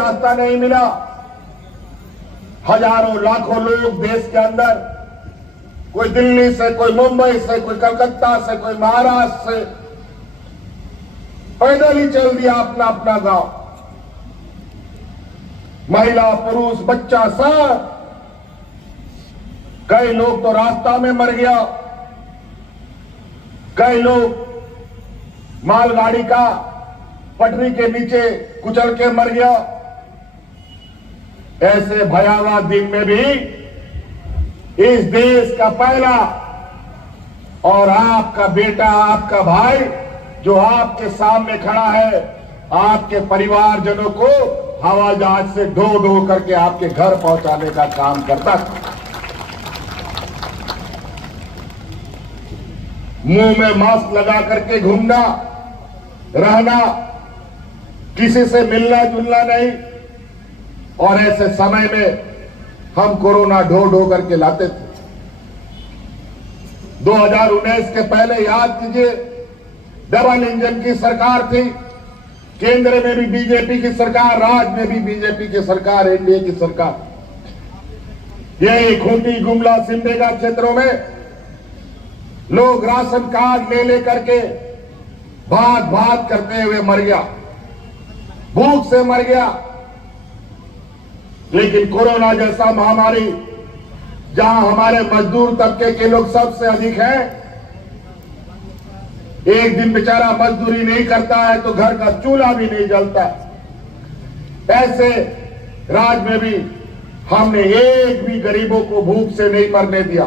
रास्ता नहीं मिला। हजारों लाखों लोग देश के अंदर, कोई दिल्ली से, कोई मुंबई से, कोई कलकत्ता से, कोई महाराष्ट्र से, पैदल ही चल दिया अपना अपना गांव। महिला, पुरुष, बच्चा सब, कई लोग तो रास्ता में मर गया, कई लोग मालगाड़ी का पटरी के नीचे कुचल के मर गया। ऐसे भयावह दिन में भी इस देश का पहला और आपका बेटा, आपका भाई जो आपके सामने खड़ा है, आपके परिवारजनों को हवाई जहाज से ढो ढो करके आपके घर पहुंचाने का काम करता था। मुंह में मास्क लगा करके घूमना, रहना, किसी से मिलना जुलना नहीं। और ऐसे समय में हम कोरोना ढो ढो करके लाते थे। 2019 के पहले याद कीजिए, डबल इंजन की सरकार थी, केंद्र में भी बीजेपी की सरकार, राज्य में भी बीजेपी की सरकार, एनडीए की सरकार। यही खूंटी, गुमला, सिमडेगा क्षेत्रों में लोग राशन कार्ड ले लेकर के भाग भाग करते हुए मर गया, भूख से मर गया। लेकिन कोरोना जैसा महामारी, जहां हमारे मजदूर तबके के लोग सबसे अधिक हैं, एक दिन बेचारा मजदूरी नहीं करता है तो घर का चूल्हा भी नहीं जलता। ऐसे राज्य में भी हमने एक भी गरीबों को भूख से नहीं मरने दिया,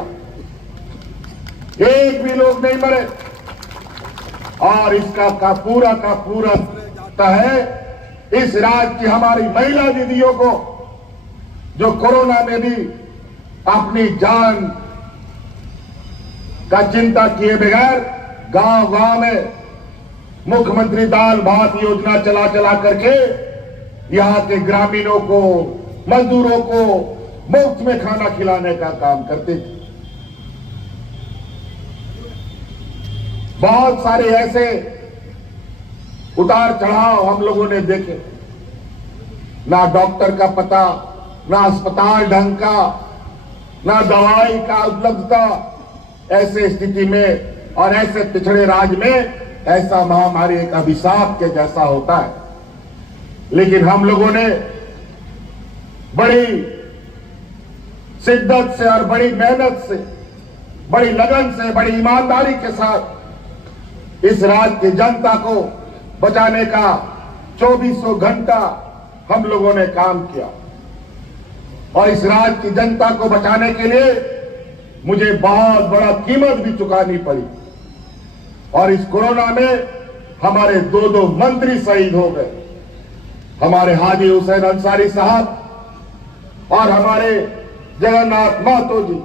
एक भी लोग नहीं मरे। और इसका का पूरा है इस राज्य की हमारी महिला दीदियों को, जो कोरोना में भी अपनी जान का चिंता किए बगैर गांव गांव में मुख्यमंत्री दाल भात योजना चला चला करके यहां के ग्रामीणों को, मजदूरों को मुफ्त में खाना खिलाने का काम करते थे। बहुत सारे ऐसे उतार चढ़ाव हम लोगों ने देखे, ना डॉक्टर का पता, ना अस्पताल ढंग का, ना दवाई का उपलब्धता। ऐसे स्थिति में और ऐसे पिछड़े राज्य में ऐसा महामारी एक अभिशाप के जैसा होता है। लेकिन हम लोगों ने बड़ी शिद्दत से और बड़ी मेहनत से, बड़ी लगन से, बड़ी ईमानदारी के साथ इस राज्य की जनता को बचाने का 2400 घंटा हम लोगों ने काम किया। और इस राज्य की जनता को बचाने के लिए मुझे बहुत बड़ा कीमत भी चुकानी पड़ी। और इस कोरोना में हमारे दो मंत्री शहीद हो गए, हमारे हाजी हुसैन अंसारी साहब और हमारे जगन्नाथ महतो जी।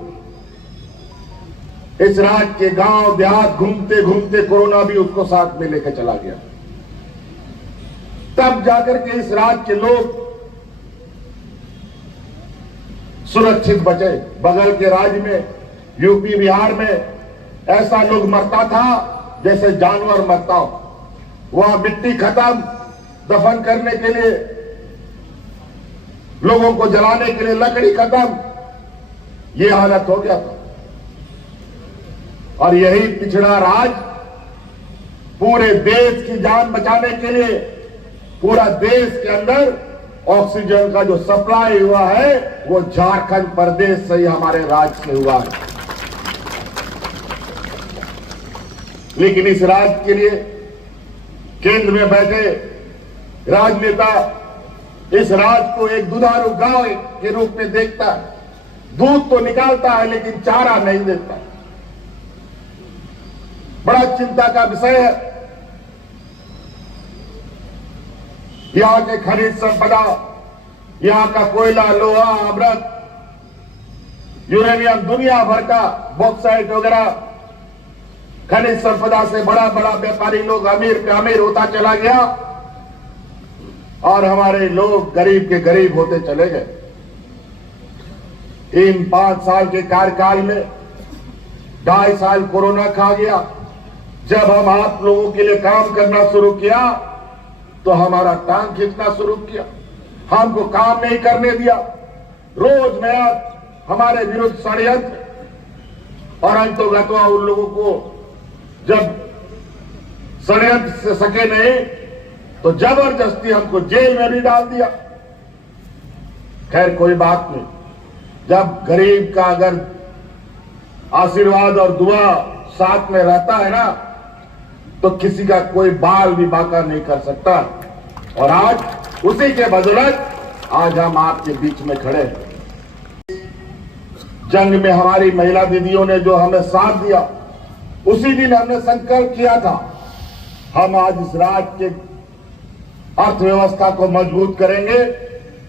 इस राज्य के गांव देहात घूमते घूमते कोरोना भी उसको साथ में लेकर चला गया। तब जाकर के इस राज्य के लोग सुरक्षित बचे। बगल के राज्य में, यूपी बिहार में ऐसा लोग मरता था जैसे जानवर मरता हो। वहां मिट्टी खत्म, दफन करने के लिए, लोगों को जलाने के लिए लकड़ी खत्म, ये हालत हो गया था। और यही पिछड़ा राज्य पूरे देश की जान बचाने के लिए, पूरा देश के अंदर ऑक्सीजन का जो सप्लाई हुआ है वो झारखंड प्रदेश से ही हमारे राज्य से हुआ है। लेकिन इस राज्य के लिए केंद्र में बैठे राजनेता इस राज्य को एक दुधारू गांव के रूप में देखता है। दूध तो निकालता है लेकिन चारा नहीं देता। बड़ा चिंता का विषय है। यहां के खनिज संपदा, यहां का कोयला, लोहा, अमृत, यूरेनियम, दुनिया भर का बॉक्साइट वगैरह खनिज संपदा से बड़ा बड़ा व्यापारी लोग अमीर पे अमीर होता चला गया और हमारे लोग गरीब के गरीब होते चले गए। इन 5 साल के कार्यकाल में 2.5 साल कोरोना खा गया। जब हम आप लोगों के लिए काम करना शुरू किया तो हमारा टांग खींचना शुरू किया। हमको काम नहीं करने दिया, रोज नया हमारे विरुद्ध षड्यंत्र, और अंतोगत्वा उन लोगों को जब षड्यंत्र से सके नहीं तो जबरदस्ती हमको जेल में भी डाल दिया। खैर कोई बात नहीं, जब गरीब का अगर आशीर्वाद और दुआ साथ में रहता है ना, तो किसी का कोई बाल भी बांका नहीं कर सकता। और आज उसी के बदौलत आज हम आपके बीच में खड़े हैं। जंग में हमारी महिला दीदियों ने जो हमें साथ दिया, उसी दिन हमने संकल्प किया था हम आज इस राज्य के अर्थव्यवस्था को मजबूत करेंगे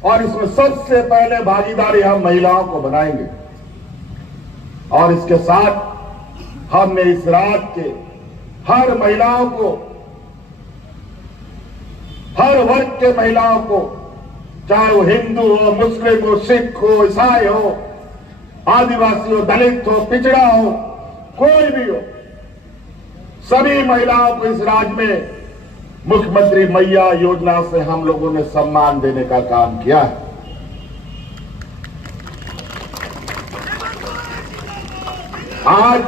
और इसमें सबसे पहले भागीदारी हम महिलाओं को बनाएंगे। और इसके साथ हमने इस राज्य के हर महिलाओं को, हर वर्ग के महिलाओं को, चाहे वो हिंदू हो, मुस्लिम हो, सिख हो, ईसाई हो, आदिवासी हो, दलित हो, पिछड़ा हो, कोई भी हो, सभी महिलाओं को इस राज्य में मुख्यमंत्री मैया योजना से हम लोगों ने सम्मान देने का काम किया है। आज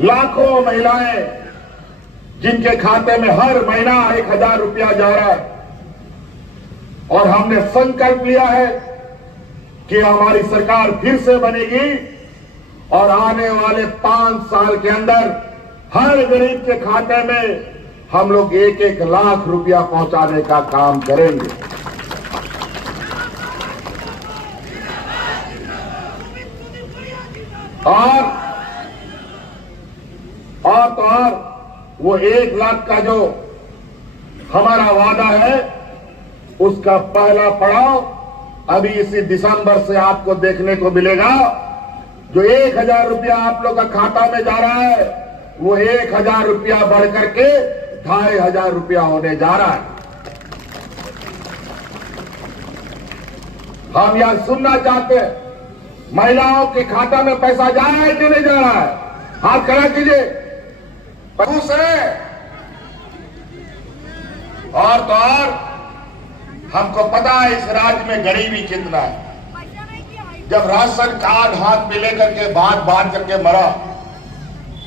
लाखों महिलाएं जिनके खाते में हर महीना 1000 रुपया जा रहा है, और हमने संकल्प लिया है कि हमारी सरकार फिर से बनेगी और आने वाले 5 साल के अंदर हर गरीब के खाते में हम लोग 1-1 लाख रुपया पहुंचाने का काम करेंगे। और वो 1 लाख का जो हमारा वादा है, उसका पहला पड़ाव अभी इसी दिसंबर से आपको देखने को मिलेगा। जो 1000 रुपया आप लोग का खाता में जा रहा है, वो 1000 रुपया बढ़ करके 2500 रुपया होने जा रहा है। हम यह सुनना चाहते हैं, महिलाओं के खाता में पैसा जा रहा है कि नहीं जा रहा है? हाथ खड़ा कीजिए। खुश है। और तो और हमको पता है इस राज्य में गरीबी कितना है। जब राशन कार्ड हाथ में लेकर के बांध करके मरा,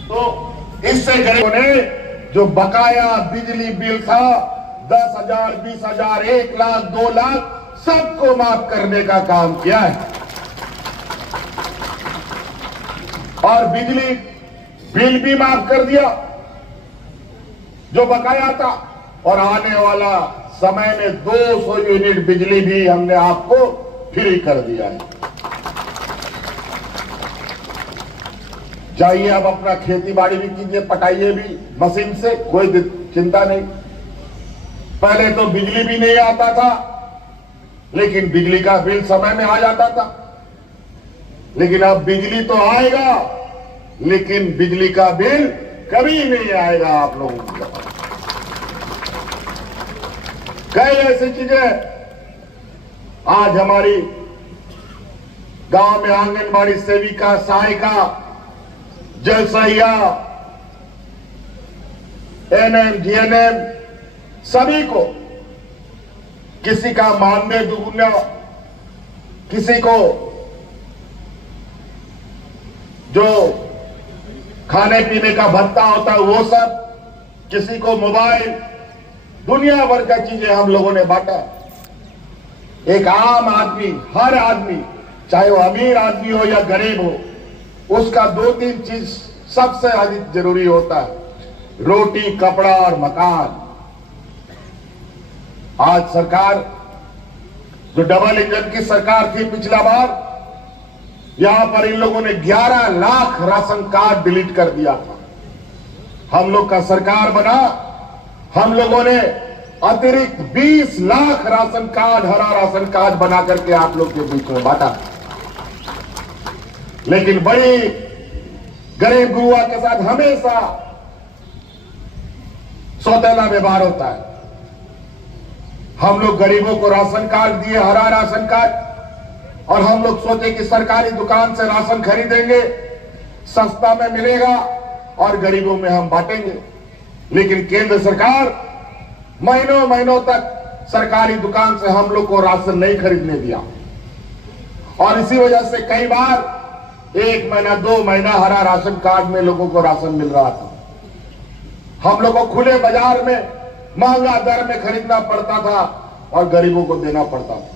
तो इससे गरीबों ने जो बकाया बिजली बिल था 10,000, 20,000, 1 लाख, 2 लाख सबको माफ करने का काम किया है। और बिजली बिल भी माफ कर दिया जो बकाया था, और आने वाला समय में 200 यूनिट बिजली भी हमने आपको फ्री कर दिया है। जाइए अब अपना खेती बाड़ी भी कीजिए, पटाइए भी मशीन से, कोई चिंता नहीं। पहले तो बिजली भी नहीं आता था, लेकिन बिजली का बिल समय में आ जाता था। लेकिन अब बिजली तो आएगा, लेकिन बिजली का बिल कभी नहीं आएगा आप लोगों को। कई ऐसी चीजें आज हमारी गांव में आंगनबाड़ी सेविका, सहायिका, जल सहिया, एनएम, जीएनएम, सभी को किसी का मानदेय दुगुना, किसी को जो खाने पीने का भत्ता होता है वो सब, किसी को मोबाइल, दुनिया भर का चीजें हम लोगों ने बांटा। एक आम आदमी, हर आदमी, चाहे वो अमीर आदमी हो या गरीब हो, उसका 2-3 चीज सबसे अधिक जरूरी होता है, रोटी, कपड़ा और मकान। आज सरकार, जो डबल इंजन की सरकार थी पिछला बार, यहां पर इन लोगों ने 11 लाख राशन कार्ड डिलीट कर दिया था। हम लोग का सरकार बना, हम लोगों ने अतिरिक्त 20 लाख राशन कार्ड, हरा राशन कार्ड बना करके आप लोग के बीच में बांटा। लेकिन बड़ी गरीब गुरुआ के साथ हमेशा सौतेला व्यवहार होता है। हम लोग गरीबों को राशन कार्ड दिए, हरा राशन कार्ड, और हम लोग सोचे कि सरकारी दुकान से राशन खरीदेंगे, सस्ता में मिलेगा और गरीबों में हम बांटेंगे। लेकिन केंद्र सरकार महीनों महीनों तक सरकारी दुकान से हम लोग को राशन नहीं खरीदने दिया, और इसी वजह से कई बार 1 महीना 2 महीना हरा राशन कार्ड में लोगों को राशन मिल रहा था। हम लोग को खुले बाजार में महंगा दर में खरीदना पड़ता था और गरीबों को देना पड़ता था।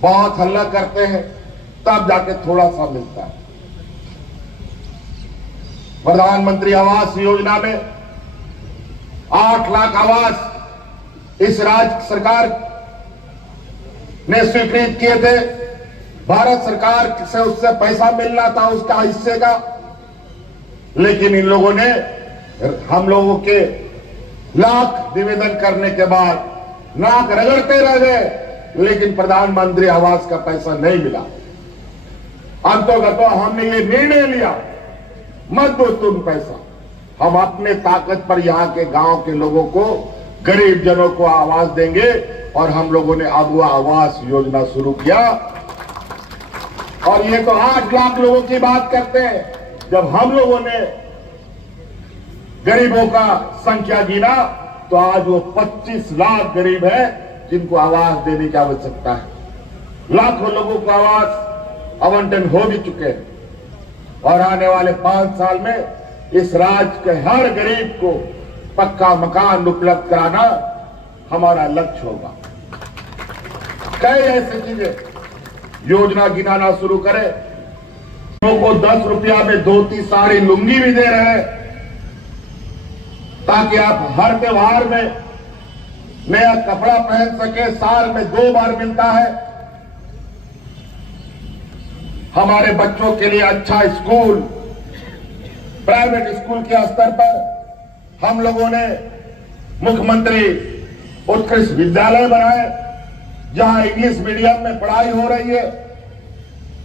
बहुत हल्ला करते हैं तब जाके थोड़ा सा मिलता है। प्रधानमंत्री आवास योजना में 8 लाख आवास इस राज्य सरकार ने स्वीकृत किए थे। भारत सरकार से उससे पैसा मिलना था उसका हिस्से का, लेकिन इन लोगों ने हम लोगों के लाख निवेदन करने के बाद नाक रगड़ते रह गए, लेकिन प्रधानमंत्री आवास का पैसा नहीं मिला। अंततः हमने ये निर्णय लिया, मत दो तुम पैसा, हम अपने ताकत पर यहाँ के गांव के लोगों को, गरीब जनों को आवास देंगे। और हम लोगों ने अब वो आवास योजना शुरू किया। और ये तो 8 लाख लोगों की बात करते हैं। जब हम लोगों ने गरीबों का संख्या गिना तो आज वो 25 लाख गरीब है जिनको आवास देने की आवश्यकता है। लाखों लोगों को आवास आवंटन हो भी चुके हैं, और आने वाले 5 साल में इस राज्य के हर गरीब को पक्का मकान उपलब्ध कराना हमारा लक्ष्य होगा। कई ऐसी चीजें योजना गिनाना शुरू करें। लोगों को 10 रुपया में धोती साड़ी लुंगी भी दे रहे हैं, ताकि आप हर त्योहार में नया कपड़ा पहन सके। साल में 2 बार मिलता है। हमारे बच्चों के लिए अच्छा स्कूल, प्राइवेट स्कूल के स्तर पर हम लोगों ने मुख्यमंत्री उत्कृष्ट विद्यालय बनाए, जहां इंग्लिश मीडियम में पढ़ाई हो रही है।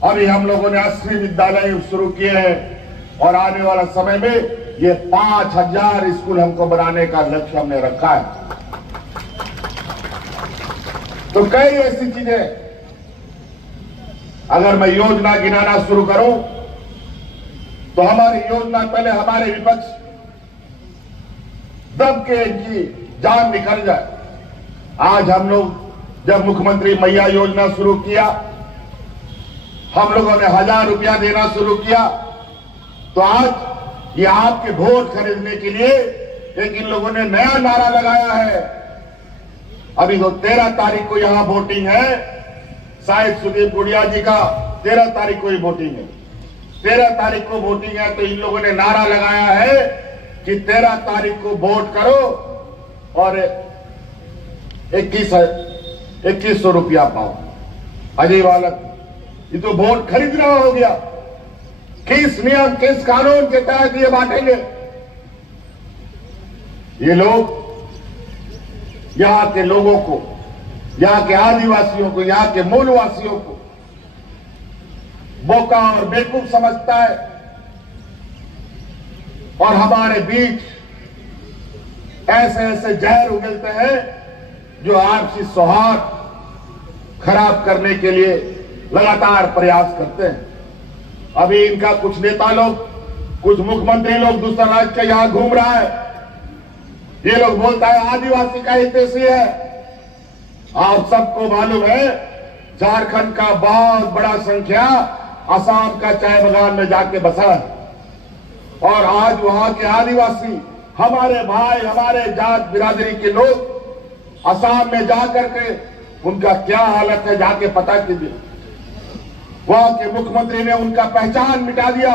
अभी हम लोगों ने 80 विद्यालय शुरू किए हैं, और आने वाला समय में ये 5000 स्कूल हमको बनाने का लक्ष्य हमने रखा है। तो कई ऐसी चीजें, अगर मैं योजना गिनाना शुरू करूं तो हमारी योजना, पहले हमारे विपक्ष दब के इनकी जान निकल जाए। आज हम लोग जब मुख्यमंत्री मैया योजना शुरू किया, हम लोगों ने 1000 रुपया देना शुरू किया, तो आज ये आपके वोट खरीदने के लिए एक इन लोगों ने नया नारा लगाया है। अभी तो 13 तारीख को यहां वोटिंग है, शायद सुदीप गुड़िया जी का 13 तारीख को ही वोटिंग है। 13 तारीख को वोटिंग है, तो इन लोगों ने नारा लगाया है कि 13 तारीख को वोट करो और 2100 रुपया पाओ। अजय बालक, ये तो वोट खरीदना हो गया। किस नियम, किस कानून के तहत ये बांटेंगे? ये लोग यहां के लोगों को, यहां के आदिवासियों को, यहां के मूलवासियों को बोका और बेवकूफ समझता है, और हमारे बीच ऐसे ऐसे जहर उगलते हैं जो आपसी सौहार्द खराब करने के लिए लगातार प्रयास करते हैं। अभी इनका कुछ नेता लोग, कुछ मुख्यमंत्री लोग दूसरा राज्य के यहां घूम रहा है। ये लोग बोलता है आदिवासी का हितैषी है। आप सबको मालूम है, झारखंड का बहुत बड़ा संख्या असम का चाय बागान में जाके बसा है, और आज वहां के आदिवासी, हमारे भाई, हमारे जात बिरादरी के लोग असम में जाकर के उनका क्या हालत है जाके पता कीजिए। वहां के मुख्यमंत्री ने उनका पहचान मिटा दिया,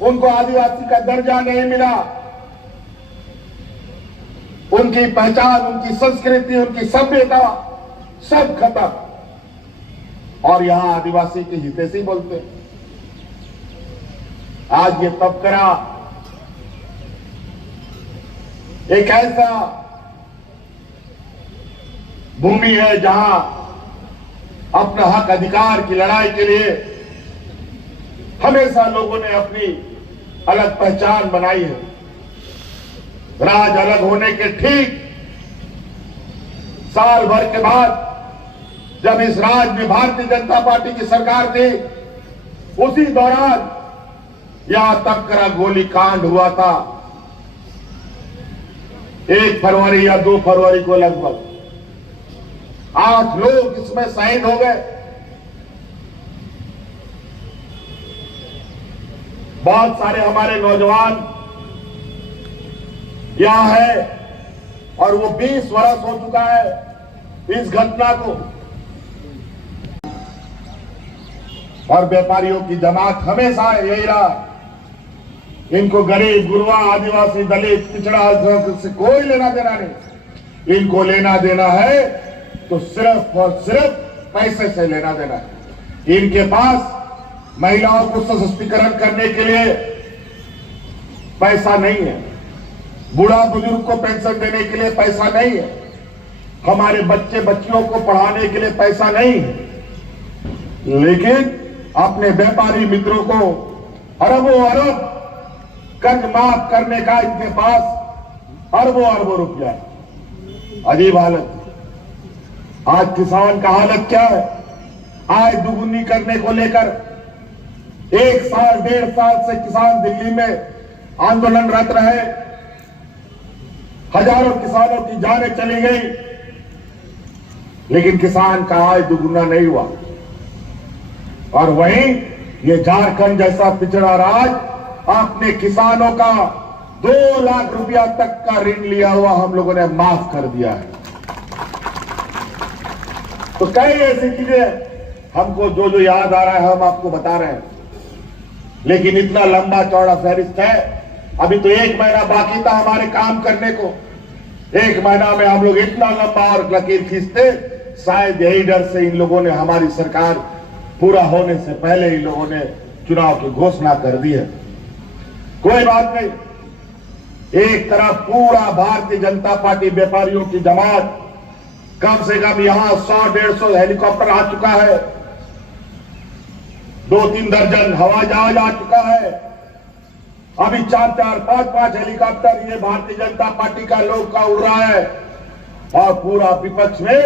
उनको आदिवासी का दर्जा नहीं मिला। उनकी पहचान, उनकी संस्कृति, उनकी सभ्यता सब खत्म, और यहां आदिवासी के हितैषी बोलते हैं। आज ये तबकरा एक ऐसा भूमि है जहां अपना हक अधिकार की लड़ाई के लिए हमेशा लोगों ने अपनी अलग पहचान बनाई है। राज अलग होने के ठीक साल भर के बाद जब इस राज्य में भारतीय जनता पार्टी की सरकार थी, उसी दौरान यहां तबकरा गोलीकांड हुआ था। 1 फरवरी या 2 फरवरी को लगभग 8 लोग इसमें शहीद हो गए। बहुत सारे हमारे नौजवान यहाँ है और वो 20 वर्ष हो चुका है इस घटना को। और व्यापारियों की जमात हमेशा यही रहा, इनको गरीब गुरबा आदिवासी दलित पिछड़ा से कोई लेना देना नहीं। इनको लेना देना है तो सिर्फ और सिर्फ पैसे से लेना देना है। इनके पास महिलाओं को सशक्तिकरण करने के लिए पैसा नहीं है, बूढ़ा बुजुर्ग को पेंशन देने के लिए पैसा नहीं है, हमारे बच्चे बच्चियों को पढ़ाने के लिए पैसा नहीं है, लेकिन अपने व्यापारी मित्रों को अरबों अरब कर्ज माफ करने का इनके पास अरबों अरबों रुपया है। अजीब हालत। आज किसान का हालत क्या है? आय दुगुनी करने को लेकर 1 साल 1.5 साल से किसान दिल्ली में आंदोलनरत रहे, हजारों किसानों की जानें चली गई, लेकिन किसान का आय दुगुना नहीं हुआ। और वहीं ये झारखंड जैसा पिछड़ा राज्य अपने किसानों का 2 लाख रुपया तक का ऋण लिया हुआ हम लोगों ने माफ कर दिया है। तो कई ऐसी चीजें हमको जो याद आ रहा है हम आपको बता रहे हैं, लेकिन इतना लंबा चौड़ा फहरिस्त है। अभी तो 1 महीना बाकी था हमारे काम करने को। 1 महीना में हम लोग इतना लंबा और लकीर खींचते, शायद यही डर से इन लोगों ने हमारी सरकार पूरा होने से पहले इन लोगों ने चुनाव की घोषणा कर दी है। कोई बात नहीं, एक तरफ पूरा भारतीय जनता पार्टी व्यापारियों की जमात, कम से कम यहां 100-150 हेलीकॉप्टर आ चुका है, 2-3 दर्जन हवाई जहाज आ चुका है, अभी 4-4, 5-5 हेलीकॉप्टर ये भारतीय जनता पार्टी का लोग का उड़ रहा है। और पूरा विपक्ष में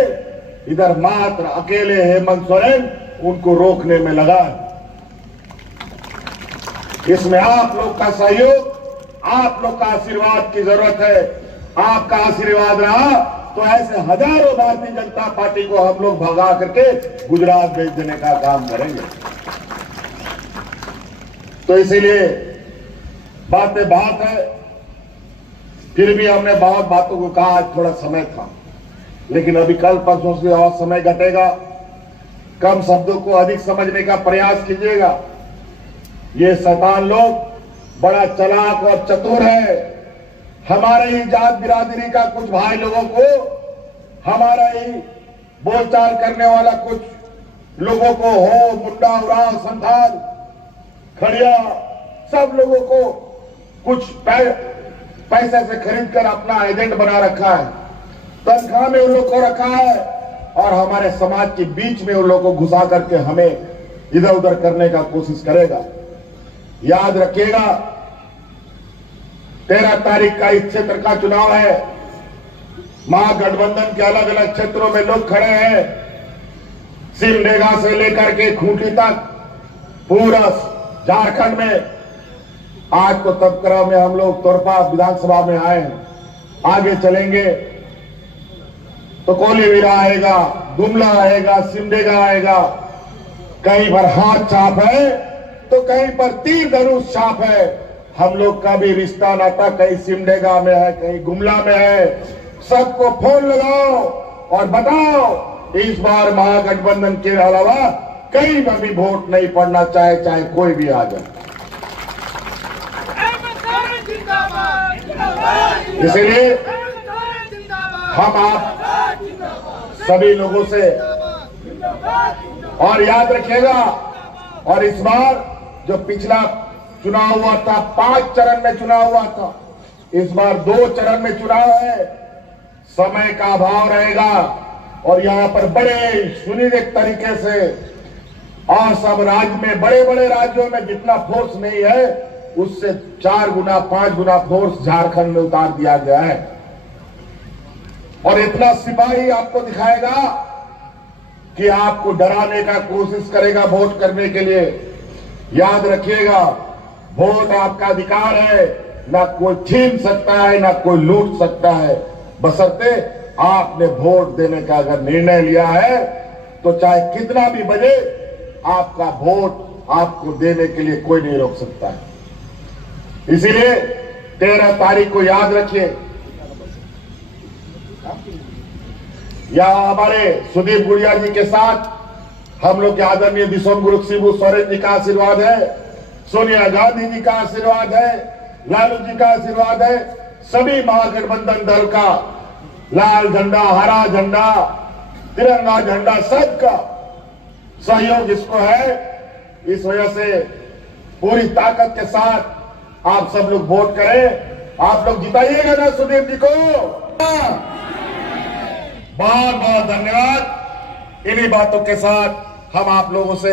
इधर मात्र अकेले हेमंत सोरेन उनको रोकने में लगा है। इसमें आप लोग का सहयोग, आप लोग का आशीर्वाद की जरूरत है। आपका आशीर्वाद रहा तो ऐसे हजारों भारतीय जनता पार्टी को हम लोग भगा करके गुजरात भेज देने का काम करेंगे। तो इसीलिए बातें बहुत है, फिर भी हमने बहुत बातों को कहा। आज थोड़ा समय था, लेकिन अभी कल परसों से और समय घटेगा। कम शब्दों को अधिक समझने का प्रयास कीजिएगा। ये शैतान लोग बड़ा चालाक और चतुर है। हमारे ही जात बिरादरी का कुछ भाई लोगों को, हमारा ही बोलचाल करने वाला कुछ लोगों को, हो मुंडा उराव संथाल खड़िया, सब लोगों को कुछ पैसे से खरीद कर अपना एजेंट बना रखा है, तनख्वाह में उन लोग को रखा है, और हमारे समाज के बीच में उन लोगों को घुसा करके हमें इधर उधर करने का कोशिश करेगा। याद रखिएगा, 13 तारीख का इस क्षेत्र का चुनाव है। महागठबंधन के अलग अलग क्षेत्रों में लोग खड़े हैं, सिमडेगा से लेकर के खूंटी तक पूरा झारखंड में। आज तो तबकरा में हम लोग तोरपा विधानसभा में आए हैं, आगे चलेंगे तो कोलीवीरा आएगा, गुमला आएगा, सिमडेगा आएगा। कहीं पर हाथ छाप है तो कहीं पर तीर धनुष छाप है। हम लोग का भी रिश्ता नाता कहीं सिमडेगा में है, कहीं गुमला में है। सबको फोन लगाओ और बताओ इस बार महागठबंधन के अलावा कहीं पर भी वोट नहीं पड़ना, चाहे कोई भी आ जाए। इसलिए हम आप सभी लोगों से, और याद रखिएगा, और इस बार जो पिछला चुनाव हुआ था 5 चरण में चुनाव हुआ था, इस बार 2 चरण में चुनाव है। समय का अभाव रहेगा और यहां पर बड़े सुनिश्चित तरीके से, और सब राज्य में, बड़े बड़े राज्यों में जितना फोर्स नहीं है उससे 4 गुना 5 गुना फोर्स झारखंड में उतार दिया गया है। और इतना सिपाही आपको दिखाएगा कि आपको डराने का कोशिश करेगा वोट करने के लिए। याद रखिएगा, वोट आपका अधिकार है, ना कोई छीन सकता है, ना कोई लूट सकता है, बशर्ते आपने वोट देने का अगर निर्णय लिया है तो चाहे कितना भी बजे आपका वोट आपको देने के लिए कोई नहीं रोक सकता है। इसीलिए 13 तारीख को याद रखिए, यहां हमारे सुदीप गुड़िया जी के साथ हम लोग के आदरणीय विश्वगुरु शिबू सोरेन जी का आशीर्वाद है, सोनिया गांधी जी का आशीर्वाद है, लालू जी का आशीर्वाद है, सभी महागठबंधन दल का लाल झंडा, हरा झंडा, तिरंगा झंडा, सबका सहयोग इसको है। इस वजह से पूरी ताकत के साथ आप सब लोग वोट करें। आप लोग जिताइएगा ना सुदीप जी को। बहुत बहुत धन्यवाद। इन्हीं बातों के साथ हम आप लोगों से